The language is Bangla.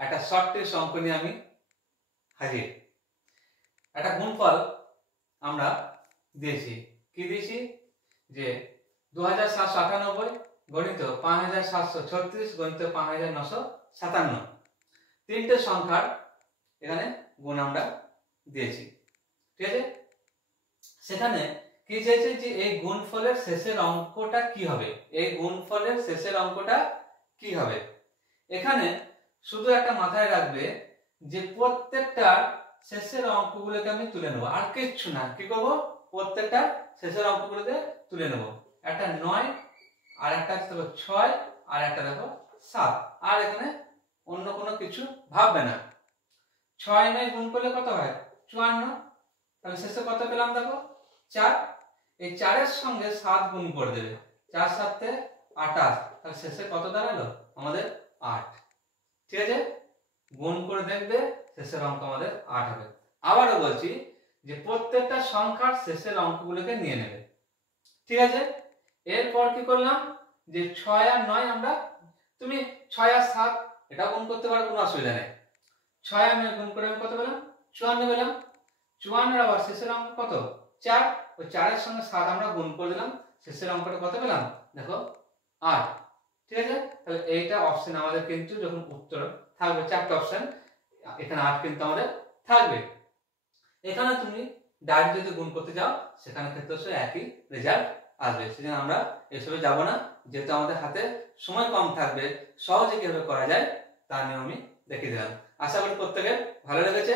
একটা শর্ট ট্রিক্স অঙ্ক নিয়ে আমি হাজির। একটা গুণফল আমরা দিয়েছি, কি দিয়েছি যে 2798 গণিত 5736 গণিত 5957, তিনটে সংখ্যার এখানে গুণ আমরা দিয়েছি। ঠিক আছে, সেখানে কি চেয়েছে যে এই গুণফলের শেষের অঙ্কটা কি হবে, এই গুণফলের শেষের অঙ্কটা কি হবে। এখানে শুধু একটা মাথায় রাখবে যে প্রত্যেকটা শেষের অঙ্কগুলোকে আমি তুলে নেবো, আর কিচ্ছু না। কি করবো, প্রত্যেকটা শেষের অঙ্কগুলোকে তুলে নেবো। একটা 9, আর একটা দেখো 6, আর একটা দেখো 7, আর এখানে অন্য কোনো কিছু ভাববে না। 6 9 গুণ করলে কত হয় 54, তাহলে শেষে কত পেলাম দেখো 4। এই 4 এর সঙ্গে 7 গুণ করে দেবে, 4 7 28, তাহলে শেষে কত দাঁড়ালো আমাদের 8। ঠিক আছে, গুণ করে দেখবে শেষের অঙ্ক আমাদের 8 হবে। আবারও বলছি যে প্রত্যেকটা সংখ্যার শেষের অঙ্কগুলোকে নিয়ে নেবে। ঠিক আছে, এরপর কি করলাম যে 6 আর 9 আমরা, তুমি 6 আর 7 এটা গুণ করতে পারো, কোনো অসুবিধা নেই। 6 আর 9 গুণ করে আমি কত পেলাম 54 পেলাম। 54 আবার শেষের অঙ্ক কত 4, ওই 4 এর সঙ্গে 7 আমরা গুণ করে দিলাম, শেষের অঙ্কটা কত পেলাম দেখো 8। ঠিক আছে, তাহলে এইটা অপশন আমাদের কিন্তু যখন উত্তর থাকবে 4টে অপশন, এখানে 8 কিন্তু আমাদের থাকবে। এখানে তুমি ডাইরেক্ট যদি গুণ করতে যাও সেখানে ক্ষেত্রে একই রেজাল্ট আসবে, সেজন্য আমরা এসবে যাব না, যেহেতু আমাদের হাতে সময় কম থাকবে। সহজে কিভাবে করা যায় তা নিয়ে আমি দেখিয়ে দিলাম। আশা করি প্রত্যেকের ভালো লেগেছে।